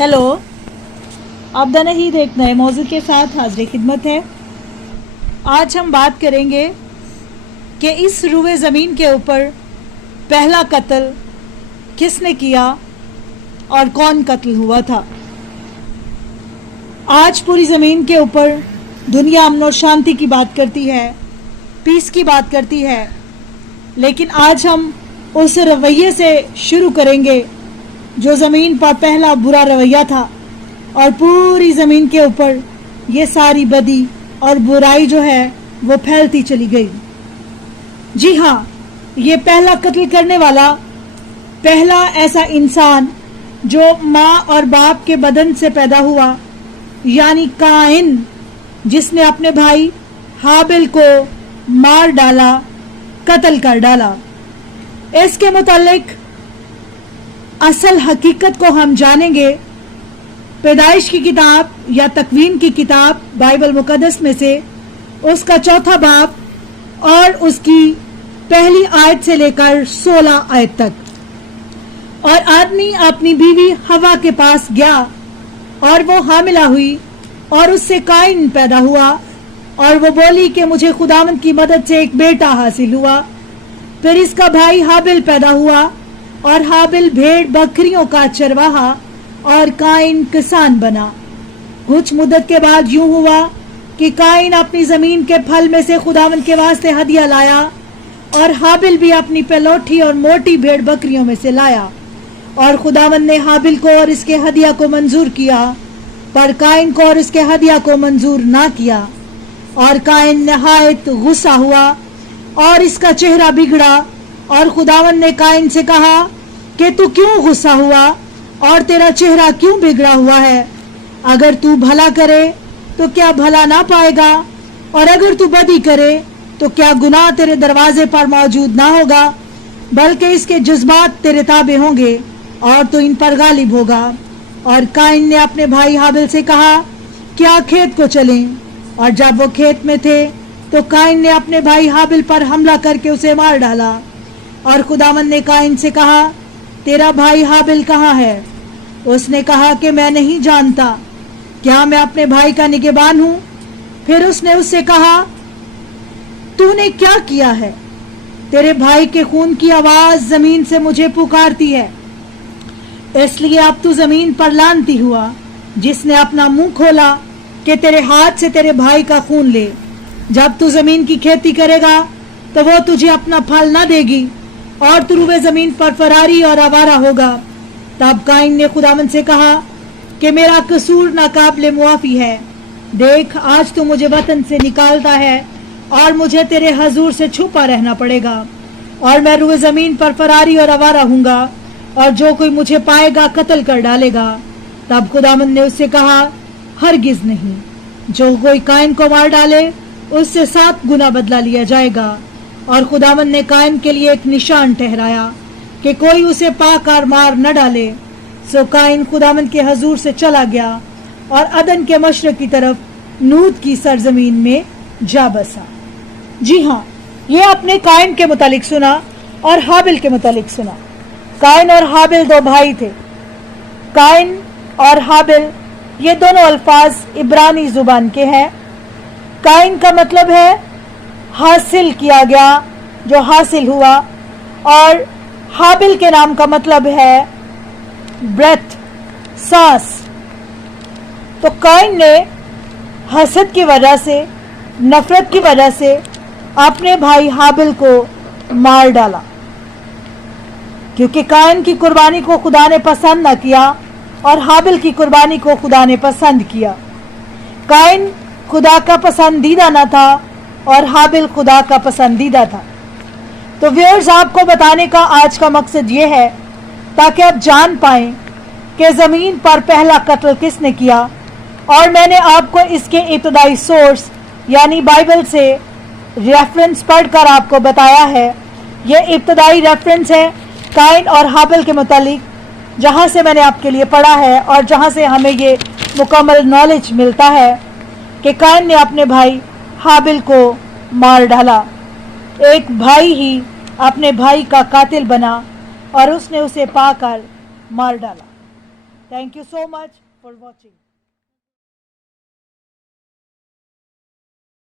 Hello, आप the नहीं एक नए मौजू के साथ हाजिर खिदमत है। आज हम बात करेंगे कि इस रुए ज़मीन के ऊपर पहला कत्ल किसने किया और कौन कत्ल हुआ था। आज पूरी ज़मीन के ऊपर दुनिया अमन और शांति की बात करती है, पीस की बात करती है, लेकिन आज हम उस रवैये से शुरू करेंगे जो ज़मीन पर पहला बुरा रवैया था और पूरी ज़मीन के ऊपर ये सारी बदी और बुराई जो है वो फैलती चली गई। जी हाँ, ये पहला कत्ल करने वाला पहला ऐसा इंसान जो माँ और बाप के बदन से पैदा हुआ, यानी काइन, जिसने अपने भाई हाबिल को मार डाला, कत्ल कर डाला। इसके मुतालिक असल हकीकत को हम जानेंगे पैदाइश की किताब या तकवीन की किताब बाइबल मुकद्दस में से उसका चौथा बाब और उसकी पहली आयत से लेकर 16 आयत तक। और आदमी अपनी बीवी हवा के पास गया और वो हामिला हुई और उससे काइन पैदा हुआ और वो बोली कि मुझे खुदावंद की मदद से एक बेटा हासिल हुआ। फिर इसका भाई हाबिल पैदा हुआ और हाबिल भेड़ बकरियों का चरवाहा और काइन किसान बना। कुछ मुद्दत के बाद यूं हुआ कि काइन अपनी जमीन के फल में से खुदावंद के वास्ते हदिया लाया और हाबिल भी अपनी पलोठी और मोटी भेड़ बकरियों में से लाया। और खुदावंद ने हाबिल को और इसके हदिया को मंजूर किया, पर काइन को और इसके हदिया को मंजूर ना किया। और काइन नहायत गुस्सा हुआ और इसका चेहरा बिगड़ा। और खुदावंद ने काइन से कहा कि तू क्यों गुस्सा हुआ और तेरा चेहरा क्यों बिगड़ा हुआ है? अगर तू भला करे तो क्या भला ना पाएगा, और अगर तू बदी करे तो क्या गुनाह तेरे दरवाजे पर मौजूद ना होगा, बल्कि इसके जज्बात तेरे ताबे होंगे और तू इन पर गालिब होगा। और काइन ने अपने भाई हाबिल से कहा, क्या खेत को चलें? और जब वो खेत में थे तो काइन ने अपने भाई हाबिल पर हमला करके उसे मार डाला। और खुदावंद ने काइन से कहा, तेरा भाई हाबिल कहाँ है? उसने कहा कि मैं नहीं जानता, क्या मैं अपने भाई का निगहबान हूँ? फिर उसने उससे कहा, तूने क्या किया है? तेरे भाई के खून की आवाज जमीन से मुझे पुकारती है, इसलिए अब तू जमीन पर लानती हुआ, जिसने अपना मुंह खोला कि तेरे हाथ से तेरे भाई का खून ले। जब तू जमीन की खेती करेगा तो वो तुझे अपना फल न देगी और तू रुवे जमीन पर फरारी और आवारा होगा। तब काइन ने खुदावंद से कहा कि मेरा कसूर नाकाबिले मुआफी है। देख, आज तू मुझे वतन से निकालता है और मुझे तेरे हजूर से छुपा रहना पड़ेगा, और मैं रुवे जमीन पर फरारी और आवारा हूँगा, और जो कोई मुझे पाएगा कत्ल कर डालेगा। तब खुदावंद ने उससे कहा, हरगिज नहीं, जो कोई काइन को मार डाले उससे 7 गुना बदला लिया जाएगा। और खुदावंद ने काइन के लिए एक निशान ठहराया कि कोई उसे पाकर मार न डाले। सो काइन खुदावंद के हजूर से चला गया और अदन के मशरक की तरफ नूद की सरजमीन में जा बसा। जी हाँ, ये आपने काइन के मुतालिक सुना और हाबिल के मुतालिक सुना। काइन और हाबिल 2 भाई थे। काइन और हाबिल ये दोनों अल्फाज इब्रानी जुबान के हैं। काइन का मतलब है हासिल किया गया, जो हासिल हुआ, और हाबिल के नाम का मतलब है ब्रेथ, सांस। तो काइन ने हसद की वजह से, नफरत की वजह से अपने भाई हाबिल को मार डाला, क्योंकि काइन की कुर्बानी को खुदा ने पसंद न किया और हाबिल की कुर्बानी को खुदा ने पसंद किया। काइन खुदा का पसंदीदा न था और हाबिल खुदा का पसंदीदा था। तो व्यूअर्स, आपको बताने का आज का मकसद ये है ताकि आप जान पाएं कि ज़मीन पर पहला कत्ल किसने किया। और मैंने आपको इसके इब्तदाई सोर्स यानी बाइबल से रेफरेंस पढ़कर आपको बताया है। ये इब्तदाई रेफरेंस है काइन और हाबिल के मुतालिक, जहाँ से मैंने आपके लिए पढ़ा है और जहाँ से हमें ये मुकम्मल नॉलेज मिलता है कि काइन ने अपने भाई हाबिल को मार डाला। एक भाई ही अपने भाई का कातिल बना और उसने उसे पाकर मार डाला। Thank you so much for watching.